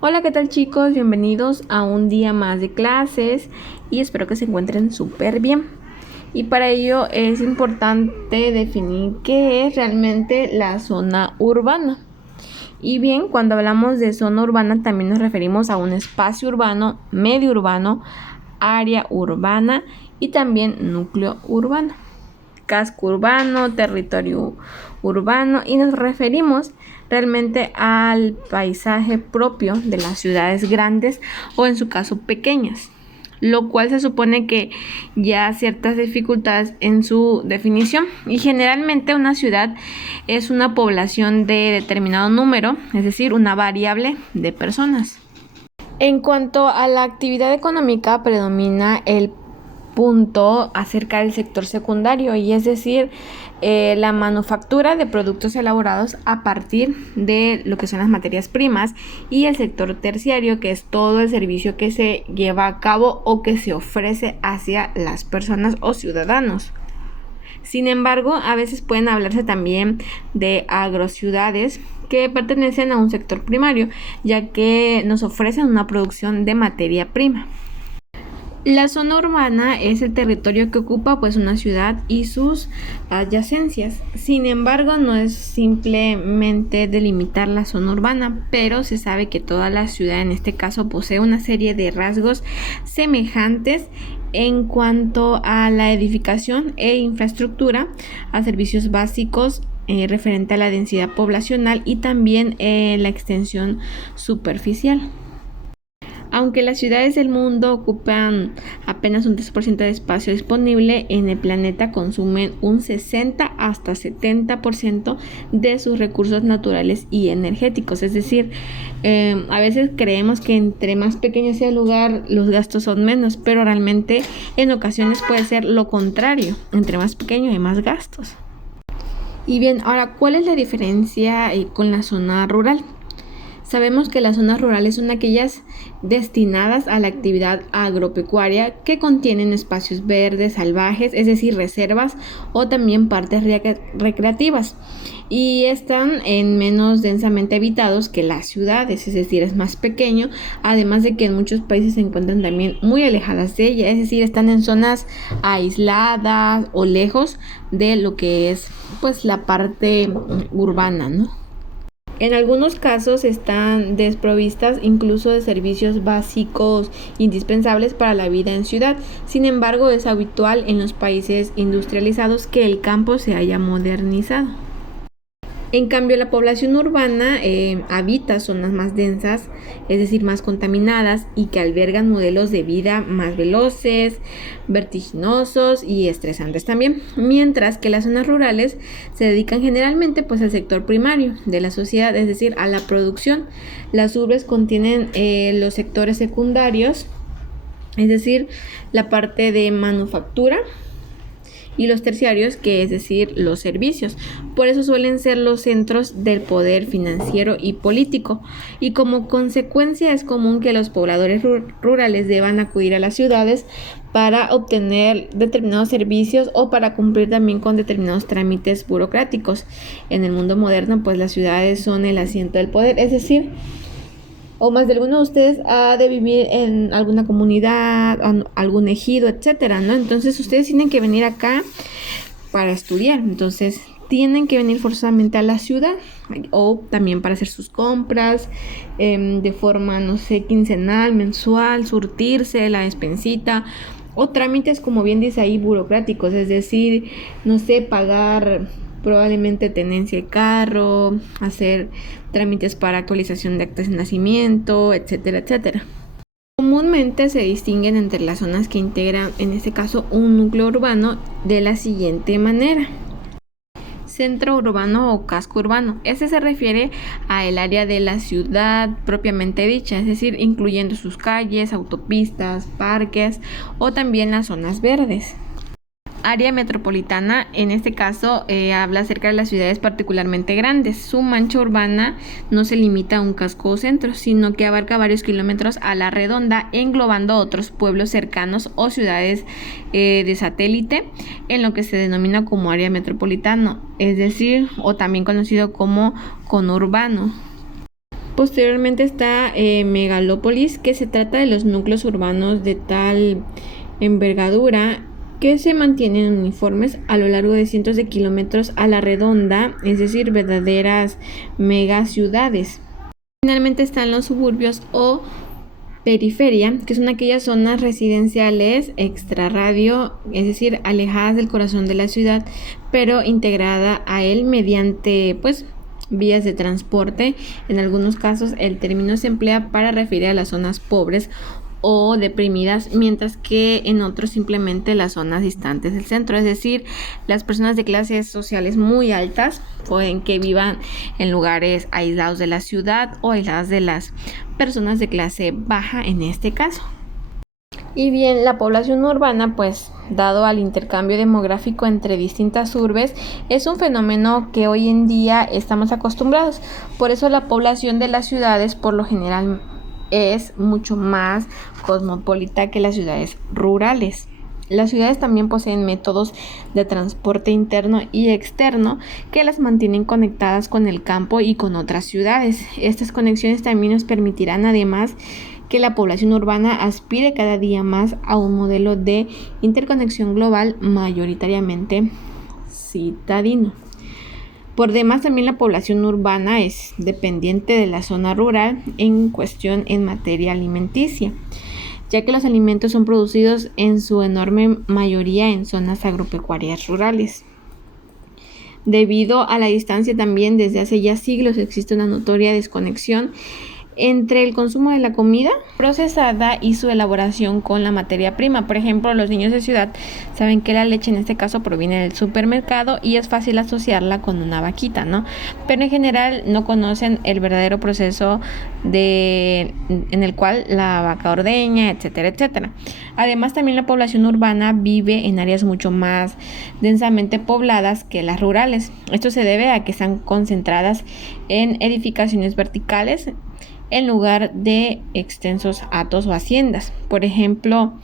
Hola, ¿qué tal chicos? Bienvenidos a un día más de clases y espero que se encuentren súper bien. Y para ello es importante definir qué es realmente la zona urbana. Y bien, cuando hablamos de zona urbana también nos referimos a un espacio urbano, medio urbano, área urbana y también núcleo urbano, casco urbano, territorio urbano, y nos referimos realmente al paisaje propio de las ciudades grandes o en su caso pequeñas, lo cual se supone que ya ciertas dificultades en su definición, y generalmente una ciudad es una población de determinado número, es decir, una variable de personas. En cuanto a la actividad económica, predomina el punto acerca del sector secundario, y es decir, la manufactura de productos elaborados a partir de lo que son las materias primas, y el sector terciario, que es todo el servicio que se lleva a cabo o que se ofrece hacia las personas o ciudadanos. Sin embargo, a veces pueden hablarse también de agrociudades que pertenecen a un sector primario, ya que nos ofrecen una producción de materia prima. La zona urbana es el territorio que ocupa pues una ciudad y sus adyacencias. Sin embargo, no es simplemente delimitar la zona urbana, pero se sabe que toda la ciudad en este caso posee una serie de rasgos semejantes en cuanto a la edificación e infraestructura, a servicios básicos, referente a la densidad poblacional y también la extensión superficial. Aunque las ciudades del mundo ocupan apenas un 3% de espacio disponible, en el planeta consumen un 60 hasta 70% de sus recursos naturales y energéticos. Es decir, a veces creemos que entre más pequeño sea el lugar, los gastos son menos, pero realmente en ocasiones puede ser lo contrario. Entre más pequeño hay más gastos. Y bien, ahora, ¿cuál es la diferencia con la zona rural? Sabemos que las zonas rurales son aquellas destinadas a la actividad agropecuaria que contienen espacios verdes, salvajes, es decir, reservas o también partes recreativas, y están en menos densamente habitados que las ciudades, es decir, es más pequeño, además de que en muchos países se encuentran también muy alejadas de ella, es decir, están en zonas aisladas o lejos de lo que es pues la parte urbana, ¿no? En algunos casos están desprovistas incluso de servicios básicos indispensables para la vida en ciudad. Sin embargo, es habitual en los países industrializados que el campo se haya modernizado. En cambio, la población urbana habita zonas más densas, es decir, más contaminadas, y que albergan modelos de vida más veloces, vertiginosos y estresantes también, mientras que las zonas rurales se dedican generalmente pues al sector primario de la sociedad, es decir, a la producción. Las urbes contienen los sectores secundarios, es decir, la parte de manufactura, y los terciarios, que es decir, los servicios. Por eso suelen ser los centros del poder financiero y político, y como consecuencia es común que los pobladores rurales deban acudir a las ciudades para obtener determinados servicios o para cumplir también con determinados trámites burocráticos. En el mundo moderno, pues las ciudades son el asiento del poder, es decir, o más de alguno de ustedes ha de vivir en alguna comunidad, algún ejido, etcétera, ¿no? Entonces ustedes tienen que venir acá para estudiar, entonces tienen que venir forzosamente a la ciudad, o también para hacer sus compras de forma, no sé, quincenal, mensual, surtirse la despensita, o trámites, como bien dice ahí, burocráticos, es decir, no sé, pagar probablemente tenencia de carro, hacer trámites para actualización de actas de nacimiento, etcétera, etcétera. Comúnmente se distinguen entre las zonas que integran, en este caso, un núcleo urbano de la siguiente manera: centro urbano o casco urbano. Este se refiere a el área de la ciudad propiamente dicha, es decir, incluyendo sus calles, autopistas, parques o también las zonas verdes. Área metropolitana, en este caso, habla acerca de las ciudades particularmente grandes. Su mancha urbana no se limita a un casco o centro, sino que abarca varios kilómetros a la redonda, englobando otros pueblos cercanos o ciudades de satélite, en lo que se denomina como área metropolitana, es decir, o también conocido como conurbano. Posteriormente está megalópolis, que se trata de los núcleos urbanos de tal envergadura que se mantienen uniformes a lo largo de cientos de kilómetros a la redonda, es decir, verdaderas megaciudades. Finalmente están los suburbios o periferia, que son aquellas zonas residenciales extrarradio, es decir, alejadas del corazón de la ciudad, pero integrada a él mediante, pues, vías de transporte. En algunos casos el término se emplea para referir a las zonas pobres o deprimidas, mientras que en otros simplemente las zonas distantes del centro, es decir, las personas de clases sociales muy altas pueden que vivan en lugares aislados de la ciudad o aisladas de las personas de clase baja en este caso. Y bien, la población urbana, pues dado al intercambio demográfico entre distintas urbes, es un fenómeno que hoy en día estamos acostumbrados. Por eso la población de las ciudades por lo general es mucho más cosmopolita que las ciudades rurales. Las ciudades también poseen métodos de transporte interno y externo que las mantienen conectadas con el campo y con otras ciudades. Estas conexiones también nos permitirán además que la población urbana aspire cada día más a un modelo de interconexión global mayoritariamente citadino. Por demás, también la población urbana es dependiente de la zona rural en cuestión en materia alimenticia, ya que los alimentos son producidos en su enorme mayoría en zonas agropecuarias rurales. Debido a la distancia también desde hace ya siglos existe una notoria desconexión entre el consumo de la comida procesada y su elaboración con la materia prima. Por ejemplo, los niños de ciudad saben que la leche en este caso proviene del supermercado y es fácil asociarla con una vaquita, ¿no? Pero en general no conocen el verdadero proceso en el cual la vaca ordeña, etcétera, etcétera. Además, también la población urbana vive en áreas mucho más densamente pobladas que las rurales. Esto se debe a que están concentradas en edificaciones verticales en lugar de extensos hatos o haciendas. Por ejemplo,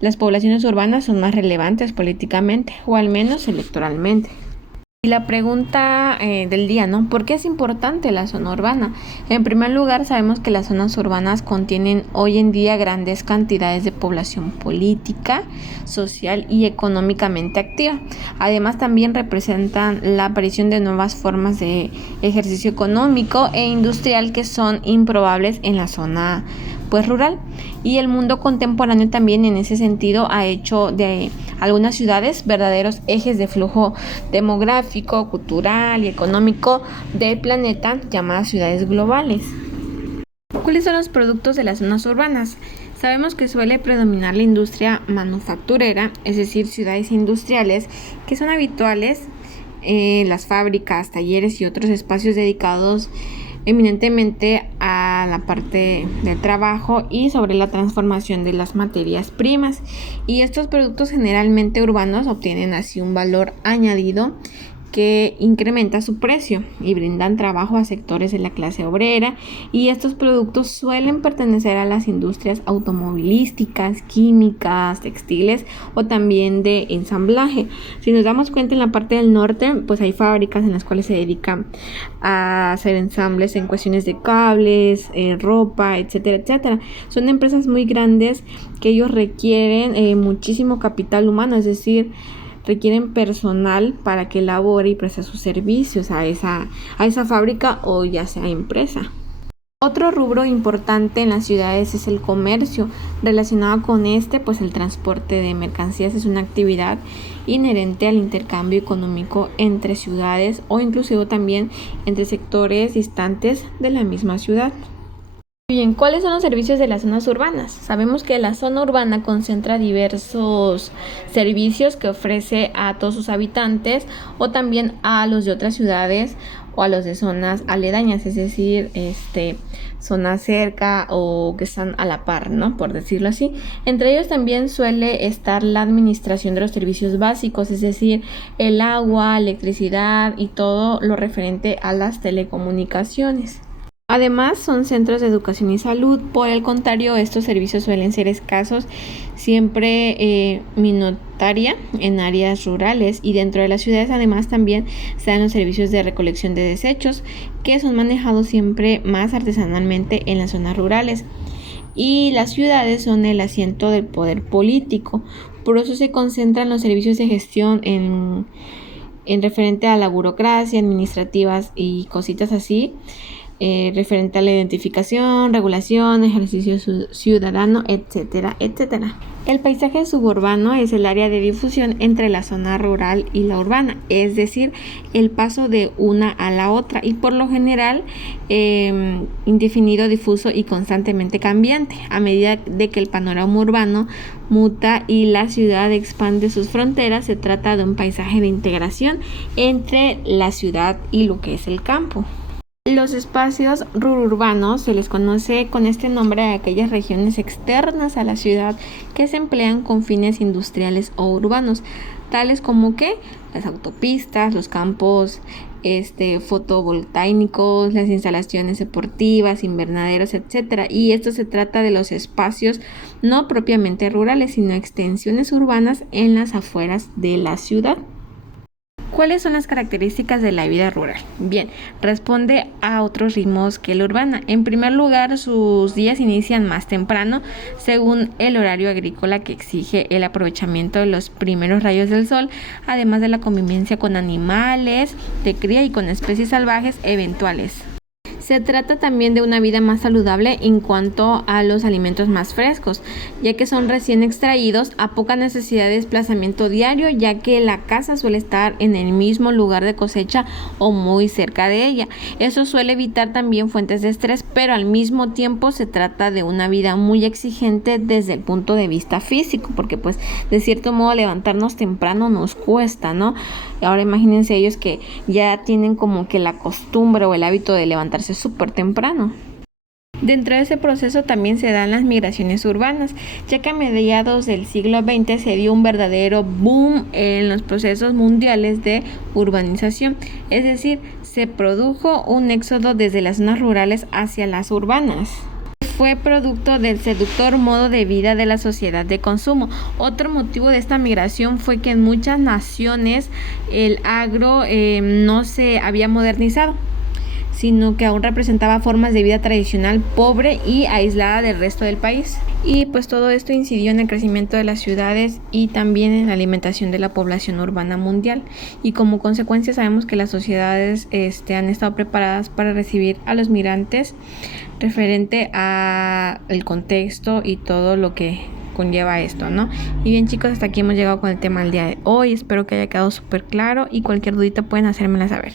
las poblaciones urbanas son más relevantes políticamente o al menos electoralmente. Y la pregunta del día, ¿no? ¿Por qué es importante la zona urbana? En primer lugar, sabemos que las zonas urbanas contienen hoy en día grandes cantidades de población política, social y económicamente activa. Además, también representan la aparición de nuevas formas de ejercicio económico e industrial que son improbables en la zona rural. Y el mundo contemporáneo también en ese sentido ha hecho de algunas ciudades verdaderos ejes de flujo demográfico, cultural y económico del planeta, llamadas ciudades globales. ¿Cuáles son los productos de las zonas urbanas? Sabemos que suele predominar la industria manufacturera, es decir, ciudades industriales que son habituales, las fábricas, talleres y otros espacios dedicados eminentemente a la parte del trabajo y sobre la transformación de las materias primas. Y estos productos generalmente urbanos obtienen así un valor añadido que incrementa su precio y brindan trabajo a sectores de la clase obrera, y estos productos suelen pertenecer a las industrias automovilísticas, químicas, textiles o también de ensamblaje. Si nos damos cuenta, en la parte del norte pues hay fábricas en las cuales se dedican a hacer ensambles en cuestiones de cables, ropa, etcétera, etcétera. Son empresas muy grandes que ellos requieren muchísimo capital humano, es decir, requieren personal para que elabore y preste sus servicios a esa fábrica o ya sea empresa. Otro rubro importante en las ciudades es el comercio. Relacionado con pues el transporte de mercancías es una actividad inherente al intercambio económico entre ciudades o inclusive también entre sectores distantes de la misma ciudad. Bien, ¿cuáles son los servicios de las zonas urbanas? Sabemos que la zona urbana concentra diversos servicios que ofrece a todos sus habitantes o también a los de otras ciudades o a los de zonas aledañas, es decir, zonas cerca o que están a la par, ¿no? Por decirlo así. Entre ellos también suele estar la administración de los servicios básicos, es decir, el agua, electricidad y todo lo referente a las telecomunicaciones. Además, son centros de educación y salud. Por el contrario, estos servicios suelen ser escasos, siempre minotaria en áreas rurales, y dentro de las ciudades además también se dan los servicios de recolección de desechos, que son manejados siempre más artesanalmente en las zonas rurales. Y las ciudades son el asiento del poder político, por eso se concentran los servicios de gestión en referente a la burocracia administrativas y cositas así. Referente a la identificación, regulación, ejercicio ciudadano, etcétera, etcétera. El paisaje suburbano es el área de difusión entre la zona rural y la urbana, es decir, el paso de una a la otra, y por lo general indefinido, difuso y constantemente cambiante, a medida de que el panorama urbano muta y la ciudad expande sus fronteras. Se trata de un paisaje de integración entre la ciudad y lo que es el campo. Los espacios rururbanos se les conoce con este nombre a aquellas regiones externas a la ciudad que se emplean con fines industriales o urbanos, tales como que las autopistas, los campos fotovoltaicos, las instalaciones deportivas, invernaderos, etc. Y esto se trata de los espacios no propiamente rurales, sino extensiones urbanas en las afueras de la ciudad. ¿Cuáles son las características de la vida rural? Bien, responde a otros ritmos que la urbana. En primer lugar, sus días inician más temprano, según el horario agrícola que exige el aprovechamiento de los primeros rayos del sol, además de la convivencia con animales de cría y con especies salvajes eventuales. Se trata también de una vida más saludable en cuanto a los alimentos más frescos, ya que son recién extraídos, a poca necesidad de desplazamiento diario, ya que la casa suele estar en el mismo lugar de cosecha o muy cerca de ella. Eso suele evitar también fuentes de estrés, pero al mismo tiempo se trata de una vida muy exigente desde el punto de vista físico, porque pues de cierto modo levantarnos temprano nos cuesta, ¿no? Ahora imagínense ellos que ya tienen como que la costumbre o el hábito de levantarse súper temprano. Dentro de ese proceso también se dan las migraciones urbanas, ya que a mediados del siglo XX se dio un verdadero boom en los procesos mundiales de urbanización, es decir, se produjo un éxodo desde las zonas rurales hacia las urbanas. Fue producto del seductor modo de vida de la sociedad de consumo. Otro motivo de esta migración fue que en muchas naciones el agro no se había modernizado, sino que aún representaba formas de vida tradicional, pobre y aislada del resto del país. Y pues todo esto incidió en el crecimiento de las ciudades y también en la alimentación de la población urbana mundial. Y como consecuencia sabemos que las sociedades han estado preparadas para recibir a los migrantes referente a el contexto y todo lo que conlleva esto, ¿no? Y bien, chicos, hasta aquí hemos llegado con el tema del día de hoy. Espero que haya quedado súper claro y cualquier dudita pueden hacérmela saber.